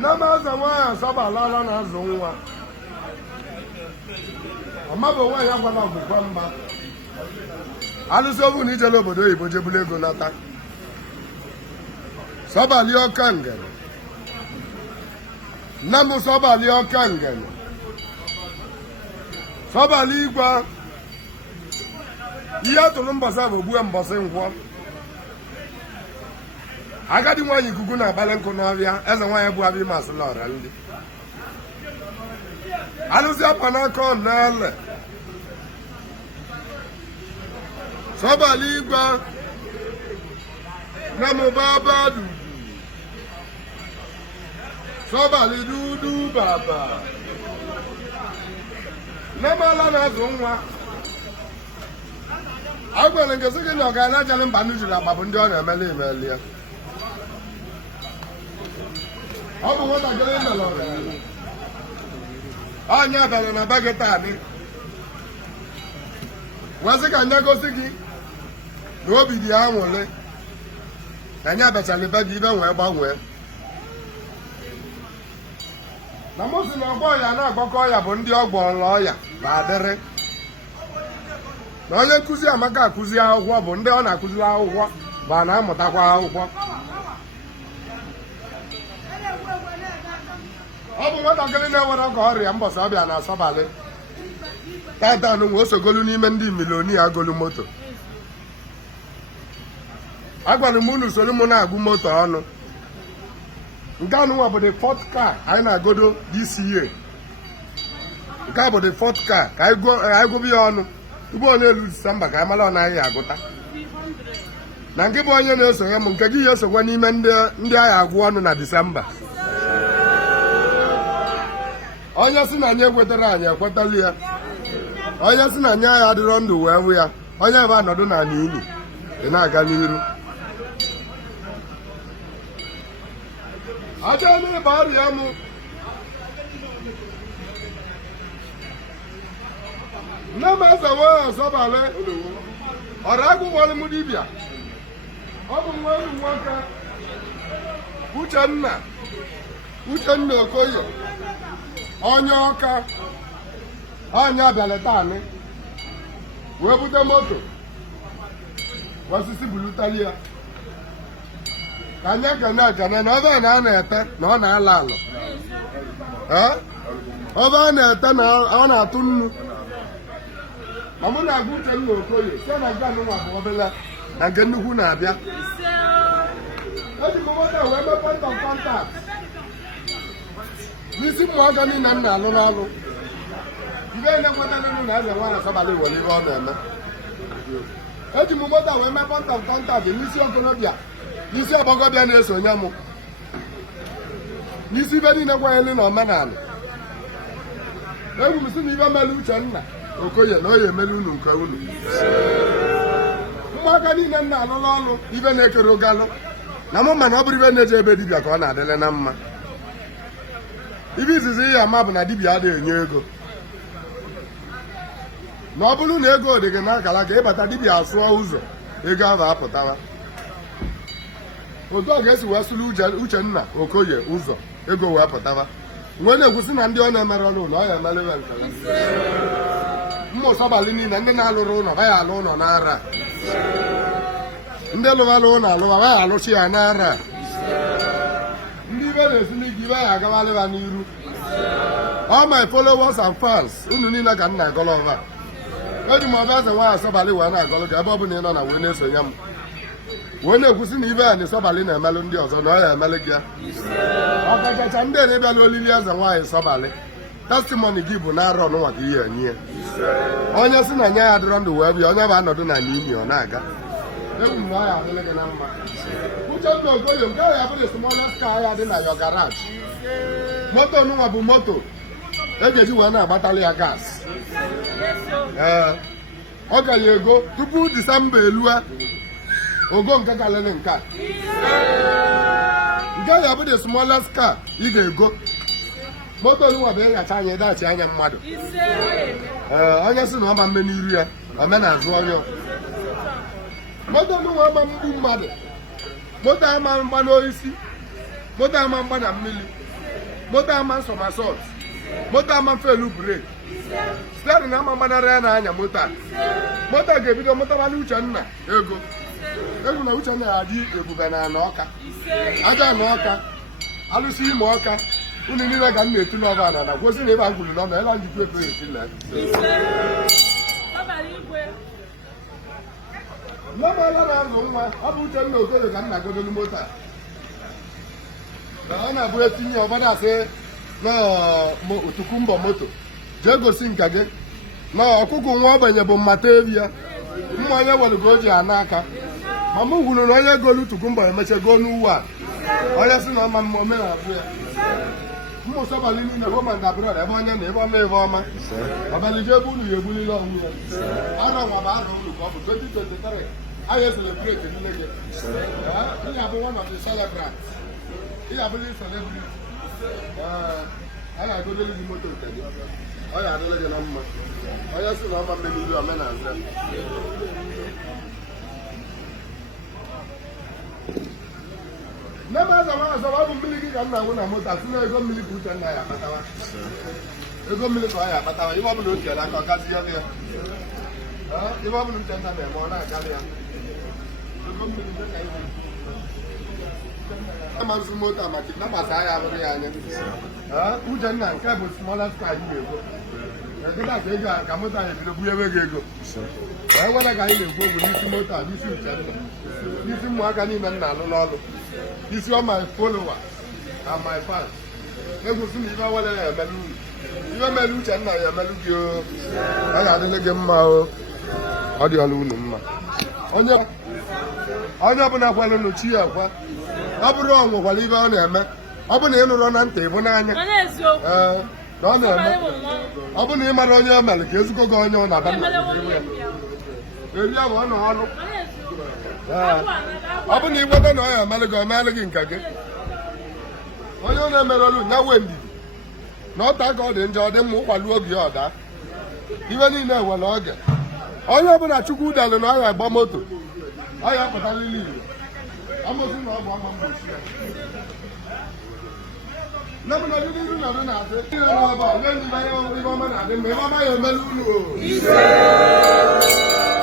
Nama Ezenwanyi sobail na-azụ nwa. Ọmabụ nwa ya gwala ọgwụgwọ mba. Alụsị obu na ijele obodo oyibo jebulu ego nata. Sobail ọka ngene. Nna m sobail ọka ngene. Sobail igwe. Ihe atụrụ mbọsị bụ gbue mbọsị nkwọ. Agadi nwaanyị ikuku na-agbalị nkụ n'ọbịa, Ezenwanyi bụ abịa masịla ọra ndị. Alụsị akwa n'aka ọ na-ele. Sobail igwe. Na mụbaba dudu. Sobail dudu baba. Nemala na-azụ nwa. Agwere nke sị gị na ọ ga-anajali mba ndị jiri agbabụ ndị ọ na-emeli emeli ya. Ọ bụ nwatakịrị mere ọrịa. Onye bịara na be gị taa dị. Wesị ka nye gosi gị na obi dị anwụlị. Ka nye abịachala be gị ibe wee gbanwee. Na mụ si na ọgwọ ọya na-agwọkọ ọya bụ ndị ọgwọ ọla ọya ma adịrị. Na onye nkụzi amaka akụzi akwụkwọ bụ ndị ọ na-akụziri akwụkwọ ma na-amụtakwa akwụkwọ. Ọ bụ nwatakịrị na-enwere ọka ọrịa mbọsị ọbịa na Sobail. Tata nwe osogolu n'ime ndị milionia agolu moto. Agwara m unu soro m na-agụ moto ọnụ. Nke anụnwa bụ the fourth car anyị na-agodo this year. Nke a bụ the fourth car ka anyị gụbụ ya ọnụ. Ugbo onye elu Disemba ka anyị mara ọ naghị agụta. Na nke bụ onye na-esonye m nke gị ya esokwa n'ime ndị agha agwụ ọnụ na Disemba. Onye si na anyị ekwetara anyị ekwetala ya. Onye si na anyị agha adịrọ ndụ wee hụ ya. Onye ebe anọdụ na n'ili ị na-aga n'iru. Aja n'ịba ọrịa mụ. Nne m Ezenwanyi Sobail. Ọrụ agwụgwọrọ m dibia. Ọ bụ nwa enyi nwoke. Uchenna Okoye. Onye ọka. Onye abịala taanị. Wee bute moto. Wasisi bulutali ya. Ka anyị ekene na ọba na a na-ete na ọ na-ala alọ. Ọba a na-ete na ọ na-atụ nnu. Ma mụ na-agụ Uchenna Okoye site na nke anụnwa bụ obele na nke nnukwu na-abịa. Eji m moto wee mee point of contact. N'isi ụmụaka niile m na-alụ n'alụ. Ndị na-ekweta n'elu na Ezenwanyi Sobail nwere ihe ọ na-eme. Eji m moto wee mee point of contact n'isi okolobịa. N'isi ọgbọgọbịa na-esonye m. N'isi ibe niile kwanyere na omenala. Egwu m si na ibe mere Uchenna Okoye na oya emelu unu nke unu. Ụmụaka niile m na-alụlụ ọrụ ibe na-ekere ụgalụ. Na mụ mana ọ bụrụ ibe na-eje ebe dibịa ka ọ na-adịle na mma. Ibe izizi ihe ama bụ na dibịa adịghị enye ego. Na ọ bụrụ na ego dị gị n'akara ka ịbata dibịa asụọ ụzọ ego ahụ apụtawa. Otu ọ ga-esi wee sụrụ Uchenna Okoye ụzọ ego wee pụtawa. Nwe na-ekwusi na ndị ọ na-emere ọrụ ụlọ ọ ya emerewe nke ya. Mmụ Sobail niile ndị na-alụrụ ụlọ ha ya alụ ụlọ n'ara. Ndị lụwalụ ụlọ alụwa ha ya alụchi ya n'ara. Ndị ibe na-esi n'igi ibe ya agawalị ha n'iru. All my followers and fans, unu niile ka m na-agọlọ ọba. Eji m ọba Ezenwanyi Sobail wee na-agọlọ gị ebe ọ bụla ị nọ na wee na-esonye m. Wee na-ekwusi na ibe ya na Sobail na-emelụ ndị ọzọ na ọ ya emelụ gị ya. Ọkachacha ndị na-ebịala olili Ezenwanyi Sobail. Testimony gị bụ na-arụ ọnụnwa ka ihe enye. Onye si na nya ya adịrọ ndụ wee bịa onye bụ anọdụ na n'imi ọ na-aga. Ewu m ya adịla gị na mma. Uchenna Okoye nke ya bụ the smallest car ya dị na your garage. Moto ọnụnwa bụ moto eji wee na-agbatali ya gas. Ọ ga-enye ego tupu Disemba elue. Ogo nke kalịrị nke a. Nke ya bụ the smallest car ị ga-ego. Moto ọnụnwa bụ ịnyacha anya ịdachi anya mmadụ. Onye si na ọma mme n'iru ya ome na-azụ onye. Moto ọnụnwa ọma mgbu mmadụ. Moto ama mgba n'oisi. Moto ama mgba na mmiri. moto ama somersault, moto ama felu break, steering ama manara ya na-anya moto a ga-ebido mụtabala Uchenna ego na Uchenna ya adị ebube na Ọka aja na Ọka alụsị ime Ọka unu niile ga m na-etu n'ọba na gosi na ebe a gwuru n'ọnụ ela njikwa ebe echila nneọla na-azụ nwa ọ bụ Uchenna Okoye ka m na-agodolu moto a ọ na-abụ etinye ọbada asị na otukumbo moto jee gosi nka gị na ọkụkụ nwa ogbenye bụ mmata evi ya mma onye nwere ka o ji ana aka ma m gwuru na onye golu tukumbo emechego n'uwe a onye si na ọma mma omenabụ ya mmụ sobail niile bụ ma ndabụrụ ebe onye na ebe ọma ebe ọma ọbalije ebe unu ya ebulile ọnwụ ya arọ nwa bụ arọ unu ka ọ bụ 2023 anyị eselebreti nne gị ihe abụ one of the celebrants ihe abụla celebrity anyị agodolu gị moto nke gị ọ ya adịla gị na mma onye si na ọma mmemili omenala nne m azọrọ ọ bụ mmiri gị ka m na-anwụ na moto asị na ego mmiri ka Uchenna ya akpatawa ego mmiri ka ọ ya akpatawa ibe ọbụla o tiere aka ọ gazi ya ya ibe ọbụla Uchenna na-eme ọ na-agalị ya ego mmiri ka ihe amazụ moto maka ịnabata ya abụrụ ya anya Uchenna nke bụ smallest car anyị na-ego edịbata ego a ka moto anyị bido bunyewe gị ego onye nwere ka anyị na-ekwu okwu n'isi moto a n'isi Uchenna n'isi ụmụaka niile m na-alụ n'ọrụ n'isi ọ my follower and my fans egwusi na ibe nwere ya emelu unu ibe mere Uchenna ya emelu gị ọ ga-adịrị gị mma ọ dị ọrụ unu mma onye ọbụla kwere unu chi ya ekwe ọ bụrụ ọ nwekwara ibe ọ na-eme ọ bụ na ị nụrụ na ntị ịbụ n'anya na ọ na-eme ọ bụ na ị mara onye o mere ka ezukọ gị onye ọ na-aba eri ya bụ ọ nọ ọrụ ọ bụ na ị gweta na ọ ya emelụ gị o meelụ gị nke gị onye ọ na-emere ọrụ nya wee ndidi na ọta ka ọ dị njọ ọ dị mma ụkwaluo oge ya ọda ibe niile nwere oge onye ọbụla Chukwu dalụ na ọ ya agba moto ọ ya apụtalili Igbo amosi na ọ bụ ama mgbochi ya nabụna ndị iru na-adị na-asị ihe na ọba onye ndị ya ibe ọma na-adị mma ebe ọma ya emelu unu